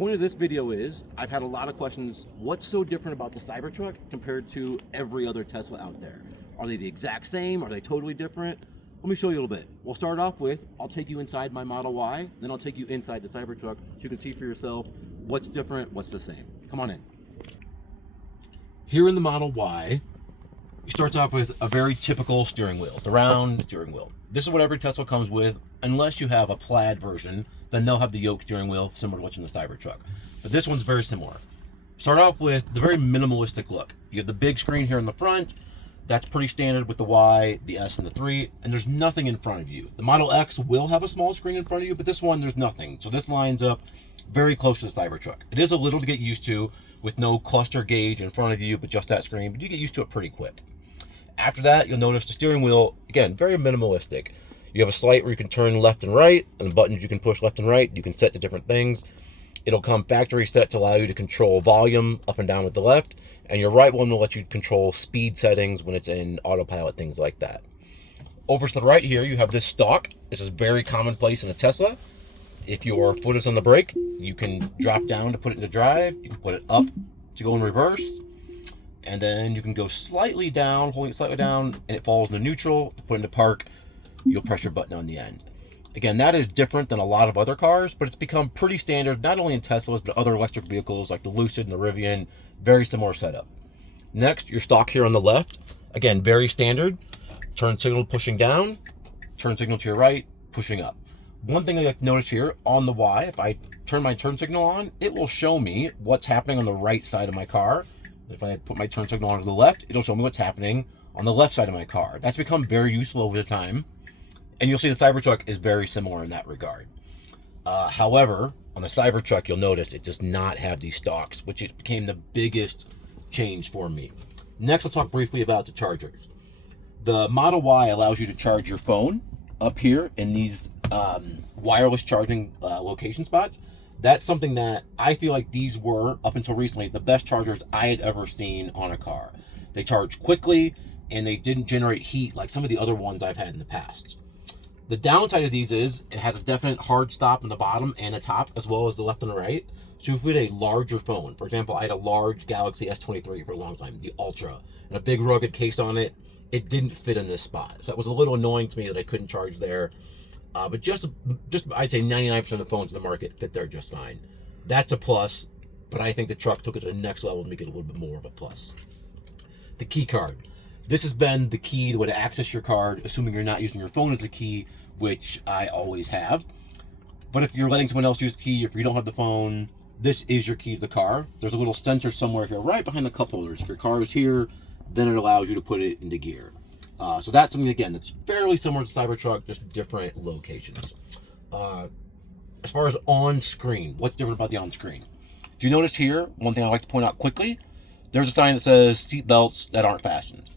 point of this video is, I've had a lot of questions, what's so different about the Cybertruck compared to every other Tesla out there? Are they the exact same? Are they totally different? Let me show you a little bit. We'll start off with, I'll take you inside my Model Y, then I'll take you inside the Cybertruck so you can see for yourself what's different, what's the same. Come on in. Here in the Model Y, it starts off with a very typical steering wheel, the round steering wheel. This is what every Tesla comes with, unless you have a plaid version, then they'll have the yoke steering wheel similar to what's in the Cybertruck. But this one's very similar. Start off with the very minimalistic look. You have the big screen here in the front. That's pretty standard with the Y, the S, and the 3, and there's nothing in front of you. The Model X will have a small screen in front of you, but this one, there's nothing. So this lines up very close to the Cybertruck. It is a little to get used to with no cluster gauge in front of you, but just that screen, but you get used to it pretty quick. After that, you'll notice the steering wheel, again, very minimalistic. You have a slide where you can turn left and right, and the buttons you can push left and right. You can set the different things. It'll come factory set to allow you to control volume up and down with the left, and your right one will let you control speed settings when it's in autopilot, things like that. Over to the right here, you have this stalk. This is very commonplace in a Tesla. If your foot is on the brake, you can drop down to put it into drive. You can put it up to go in reverse. And then you can go slightly down, holding it slightly down, and it falls into neutral. To put into park, you'll press your button on the end. Again, that is different than a lot of other cars, but it's become pretty standard, not only in Teslas, but other electric vehicles like the Lucid and the Rivian. Very similar setup. Next, your stalk here on the left. Again, very standard. Turn signal pushing down, turn signal to your right, pushing up. One thing I like to notice here on the Y, if I turn my turn signal on, it will show me what's happening on the right side of my car. If I put my turn signal on to the left, it'll show me what's happening on the left side of my car. That's become very useful over the time. And you'll see the Cybertruck is very similar in that regard. However, on the Cybertruck, you'll notice it does not have these stalks, which it became the biggest change for me. Next, I'll talk briefly about the chargers. The Model Y allows you to charge your phone up here in these wireless charging location spots. That's something that I feel like these were, up until recently, the best chargers I had ever seen on a car. They charge quickly, and they didn't generate heat like some of the other ones I've had in the past. The downside of these is it has a definite hard stop on the bottom and the top, as well as the left and the right. So if we had a larger phone, for example, I had a large Galaxy S23 for a long time, the Ultra, and a big rugged case on it, it didn't fit in this spot. So that was a little annoying to me that I couldn't charge there. But just I'd say 99% of the phones in the market fit there just fine. That's a plus, but I think the truck took it to the next level to make it a little bit more of a plus. The key card. This has been the key, the way to access your card, assuming you're not using your phone as a key, which I always have. But if you're letting someone else use the key, if you don't have the phone, this is your key to the car. There's a little sensor somewhere here, right behind the cup holders. If your car is here, then it allows you to put it into gear. So that's something, again, that's fairly similar to Cybertruck, just different locations. As far as on-screen, what's different about the on-screen? If you notice here, one thing I like to point out quickly, there's a sign that says seat belts that aren't fastened.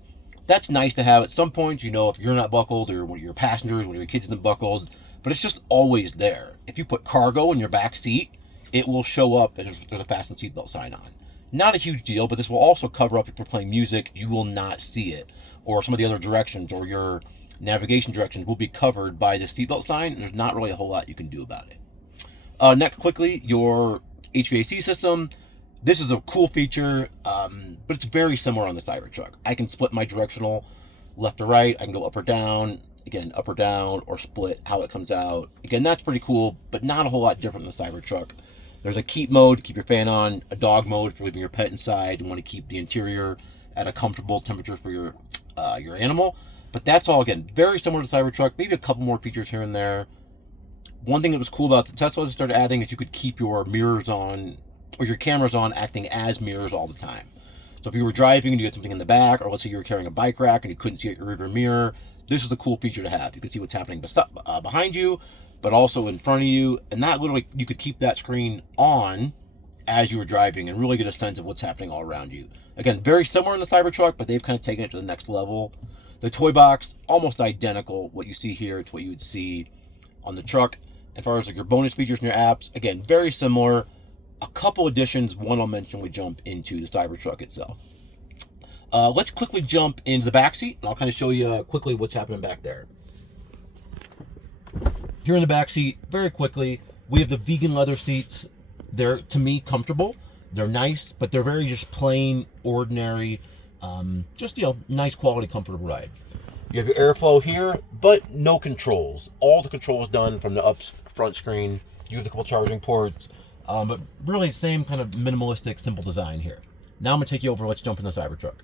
That's nice to have at some point, you know, if you're not buckled or when your passengers, when your kids isn't buckled, but it's just always there. If you put cargo in your back seat, it will show up and there's a fastened seatbelt sign on. Not a huge deal, but this will also cover up if you're playing music, you will not see it. Or some of the other directions or your navigation directions will be covered by the seatbelt sign, and there's not really a whole lot you can do about it. Next, quickly, your HVAC system. This is a cool feature, but it's very similar on the Cybertruck. I can split my directional left to right. I can go up or down, again, up or down, or split how it comes out. Again, that's pretty cool, but not a whole lot different than the Cybertruck. There's a keep mode to keep your fan on, a dog mode for leaving your pet inside and want to keep the interior at a comfortable temperature for your animal. But that's all, again, very similar to Cybertruck, maybe a couple more features here and there. One thing that was cool about the Tesla they started adding is you could keep your mirrors on, or your cameras on, acting as mirrors all the time. So if you were driving and you had something in the back, or let's say you were carrying a bike rack and you couldn't see out your rearview mirror, this is a cool feature to have. You could see what's happening behind you, but also in front of you, and that literally, you could keep that screen on as you were driving and really get a sense of what's happening all around you. Again, very similar in the Cybertruck, but they've kind of taken it to the next level. The toy box, almost identical, what you see here to what you would see on the truck. As far as like your bonus features in your apps, again, very similar. A couple additions, one I'll mention when we jump into the Cybertruck itself. Let's quickly jump into the back seat, and I'll kind of show you quickly what's happening back there. Here in the back seat, very quickly, we have the vegan leather seats. They're, to me, comfortable. They're nice, but they're very just plain, ordinary, just, nice quality, comfortable ride. You have your airflow here, but no controls. All the controls done from the up front screen. You have a couple charging ports, but really same kind of minimalistic, simple design here. Now I'm gonna take you over. Let's jump in the Cybertruck.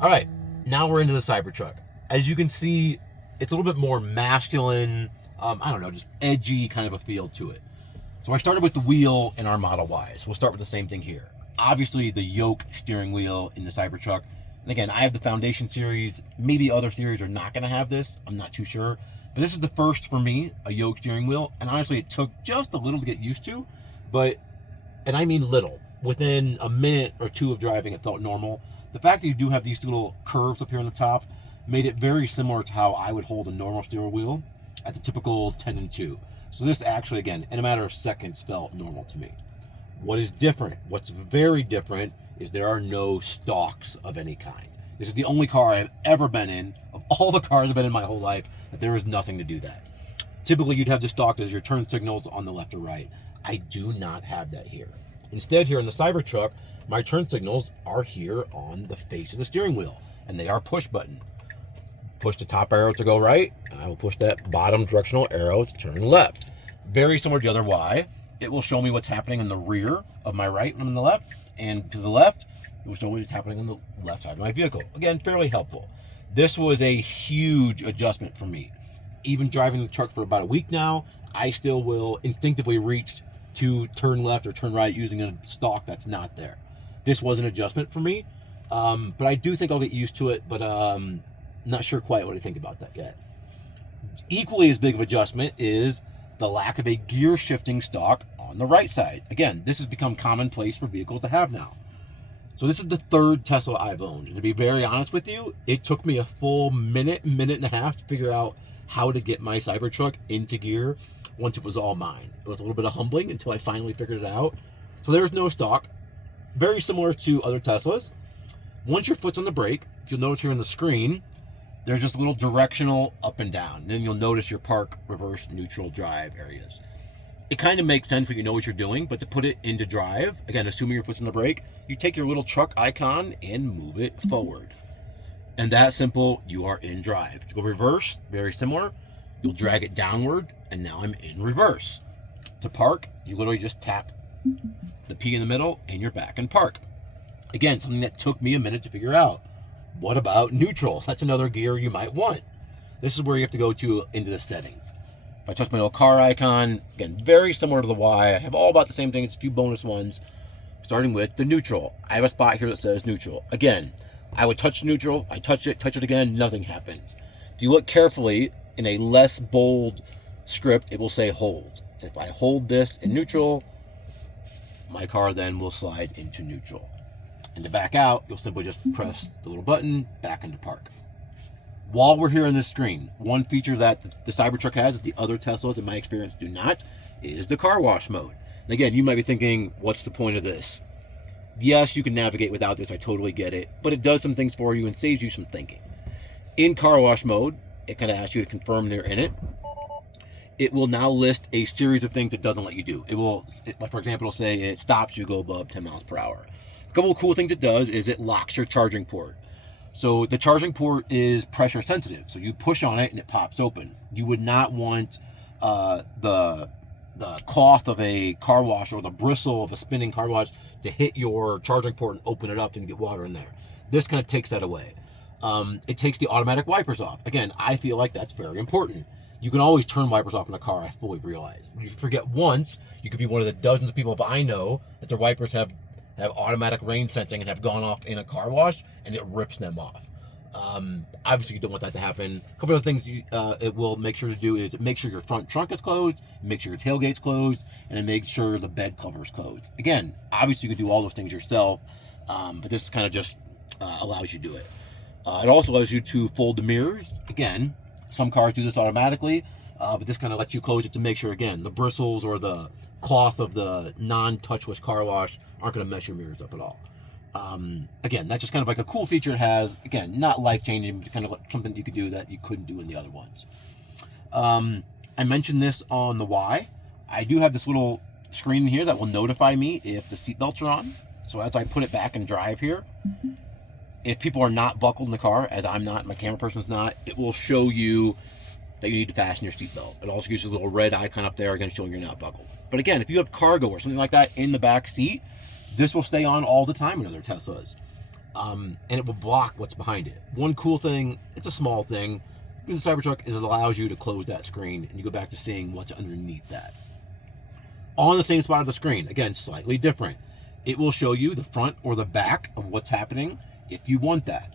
All right, now we're into the Cybertruck. As you can see, it's a little bit more masculine. I don't know, just edgy kind of a feel to it. So I started with the wheel in our Model Y. So we'll start with the same thing here. Obviously, the yoke steering wheel in the Cybertruck. And again, I have the Foundation series. Maybe other series are not going to have this. I'm not too sure. But this is the first for me, a yoke steering wheel. And honestly, it took just a little to get used to. But, and I mean little. Within a minute or two of driving, it felt normal. The fact that you do have these little curves up here on the top made it very similar to how I would hold a normal steering wheel at the typical 10 and 2. So this actually, again, in a matter of seconds, felt normal to me. What is different? What's very different is there are no stalks of any kind. This is the only car I have ever been in, of all the cars I've been in my whole life, that there is nothing to do that. Typically, you'd have the stalk as your turn signals on the left or right. I do not have that here. Instead, here in the Cybertruck, my turn signals are here on the face of the steering wheel, and they are push button. Push the top arrow to go right, and I will push that bottom directional arrow to turn left. Very similar to the other Y. It will show me what's happening in the rear of my right when I'm in the left, and to the left, it will show me what's happening on the left side of my vehicle. Again, fairly helpful. This was a huge adjustment for me. Even driving the truck for about a week now, I still will instinctively reach to turn left or turn right using a stalk that's not there. This was an adjustment for me, but I do think I'll get used to it, but not sure quite what I think about that yet. Equally as big of adjustment is the lack of a gear shifting stalk on the right side. Again, this has become commonplace for vehicles to have now. So this is the third Tesla I've owned. And to be very honest with you, it took me a full minute and a half to figure out how to get my Cybertruck into gear once it was all mine. It was a little bit of humbling until I finally figured it out. So there's no stalk. Very similar to other Teslas. Once your foot's on the brake, if you'll notice here on the screen, there's just a little directional up and down. And then you'll notice your park, reverse, neutral, drive areas. It kind of makes sense when you know what you're doing, but to put it into drive, again, assuming your foot's on the brake, you take your little truck icon and move it forward. And that simple, you are in drive. To go reverse, very similar. You'll drag it downward, and now I'm in reverse. To park, you literally just tap the P in the middle, and you're back in park. Again, something that took me a minute to figure out. What about neutral? That's another gear you might want. This is where you have to go to into the settings. If I touch my little car icon, again, very similar to the Y. I have all about the same thing. It's a few bonus ones, starting with the neutral. I have a spot here that says neutral. Again, I would touch neutral. I touch it again, nothing happens. If you look carefully, in a less bold script, it will say hold. And if I hold this in neutral, my car then will slide into neutral. And to back out, you'll simply just press the little button, back into park. While we're here on this screen, one feature that the Cybertruck has that the other Teslas, in my experience, do not, is the car wash mode. And again, you might be thinking, what's the point of this? Yes, you can navigate without this, I totally get it, but it does some things for you and saves you some thinking. In car wash mode, it kind of asks you to confirm they're in it. It will now list a series of things it doesn't let you do. It will, like for example, it'll say it stops you go above 10 miles per hour. A couple of cool things it does is it locks your charging port. So the charging port is pressure sensitive. So you push on it and it pops open. You would not want the cloth of a car wash or the bristle of a spinning car wash to hit your charging port and open it up and get water in there. This kind of takes that away. It takes the automatic wipers off. Again, I feel like that's very important. You can always turn wipers off in a car, I fully realize. If you forget once, you could be one of the dozens of people I know that their wipers have automatic rain sensing and have gone off in a car wash, and it rips them off. Obviously, you don't want that to happen. A couple of things it will make sure to do is make sure your front trunk is closed, make sure your tailgate's closed, and then make sure the bed cover's closed. Again, obviously, you can do all those things yourself, but this kind of just allows you to do it. It also allows you to fold the mirrors. Again, some cars do this automatically, but this kind of lets you close it to make sure, again, the bristles or the cloth of the non-touchless car wash aren't going to mess your mirrors up at all. Again, that's just kind of like a cool feature it has. Again, not life-changing, but kind of like something you could do that you couldn't do in the other ones. I mentioned this on the Y. I do have this little screen here that will notify me if the seatbelts are on. So as I put it back in drive here, if people are not buckled in the car, as I'm not, my camera person's not, it will show you that you need to fasten your seatbelt. It also gives you a little red icon up there, again, showing you're not buckled. But again, if you have cargo or something like that in the back seat, this will stay on all the time in other Teslas. And it will block what's behind it. One cool thing, it's a small thing, with the Cybertruck, is it allows you to close that screen and you go back to seeing what's underneath that. All in the same spot of the screen. Again, slightly different. It will show you the front or the back of what's happening if you want that.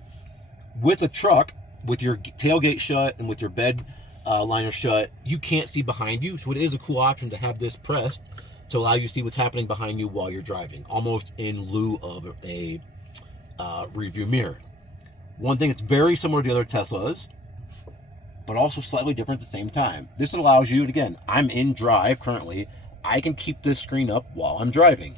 With a truck, with your tailgate shut and with your bed liner shut, you can't see behind you. So it is a cool option to have this pressed to allow you to see what's happening behind you while you're driving, almost in lieu of a rear view mirror. One thing that's very similar to the other Teslas, but also slightly different at the same time. This allows you, again, I'm in drive currently, I can keep this screen up while I'm driving.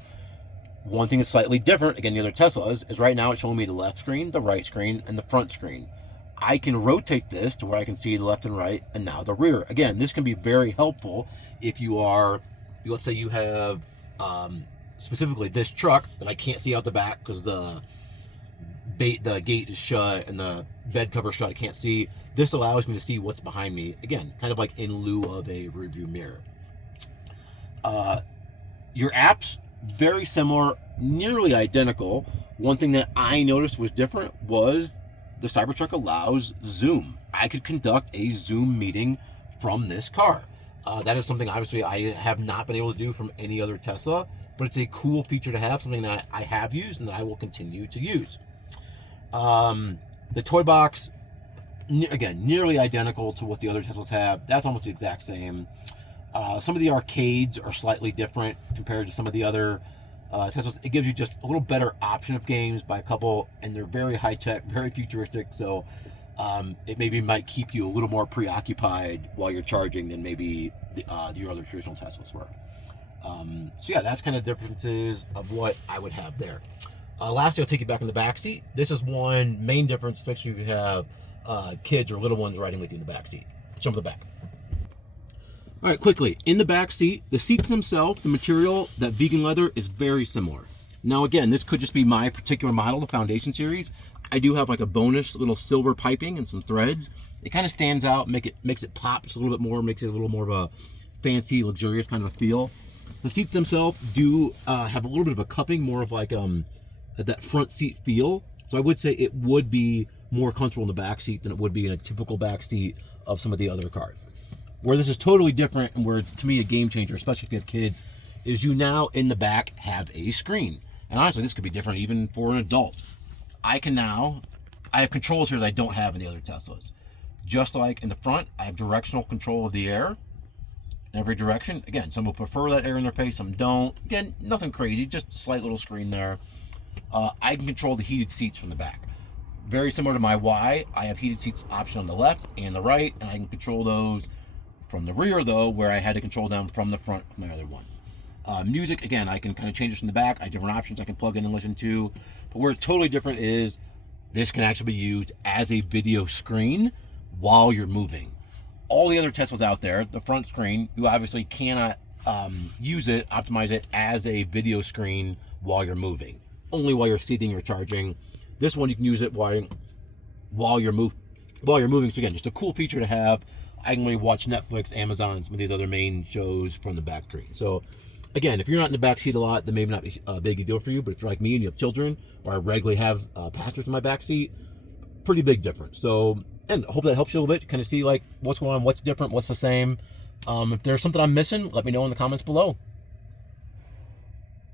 One thing that's slightly different, again, the other Teslas, is right now it's showing me the left screen, the right screen, and the front screen. I can rotate this to where I can see the left and right, and now the rear. Again, this can be very helpful if you are, let's say you have specifically this truck that I can't see out the back because the gate is shut and the bed cover shut, I can't see. This allows me to see what's behind me, again, kind of like in lieu of a rear view mirror. Your apps, very similar, nearly identical. One thing that I noticed was different was the Cybertruck allows Zoom. I could conduct a Zoom meeting from this car. That is something obviously I have not been able to do from any other Tesla, but it's a cool feature to have, something that I have used and that I will continue to use. The toy box, again, nearly identical to what the other Teslas have. That's almost the exact same. Some of the arcades are slightly different compared to some of the other Teslas. It gives you just a little better option of games by a couple, and they're very high-tech, very futuristic, so it maybe might keep you a little more preoccupied while you're charging than maybe your other traditional Teslas were. So yeah, that's kind of differences of what I would have there. Lastly, I'll take you back in the back seat. This is one main difference, especially if you have kids or little ones riding with you in the back seat. Let's jump to the back. All right, quickly, in the back seat, the seats themselves, the material, that vegan leather is very similar. Now, again, this could just be my particular model, the Foundation series. I do have like a bonus little silver piping and some threads. It kind of stands out, makes it pop just a little bit more, makes it a little more of a fancy, luxurious kind of a feel. The seats themselves do have a little bit of a cupping, more of like that front seat feel. So I would say it would be more comfortable in the back seat than it would be in a typical back seat of some of the other cars. Where this is totally different and where it's, to me, a game changer, especially if you have kids, is you now in the back have a screen. And honestly, this could be different even for an adult. I have controls here that I don't have in the other Teslas. Just like in the front, I have directional control of the air in every direction. Again, some will prefer that air in their face, some don't. Again, nothing crazy, just a slight little screen there. I can control the heated seats from the back. Very similar to my Y, I have heated seats option on the left and the right, and I can control those from the rear, though, where I had to control them from the front of my other one. Music, again, I can kind of change this from the back. I have different options I can plug in and listen to. But where it's totally different is this can actually be used as a video screen while you're moving. All the other Teslas out there, the front screen, you obviously cannot use it, optimize it as a video screen while you're moving. Only while you're seating or charging. This one, you can use it while you're moving. So again, just a cool feature to have. I can really watch Netflix, Amazon, and some of these other main shows from the back screen. So, again, if you're not in the back seat a lot, then maybe not be a big deal for you. But if you're like me and you have children, or I regularly have passengers in my back seat, pretty big difference. So, and I hope that helps you a little bit to kind of see like what's going on, what's different, what's the same. If there's something I'm missing, let me know in the comments below.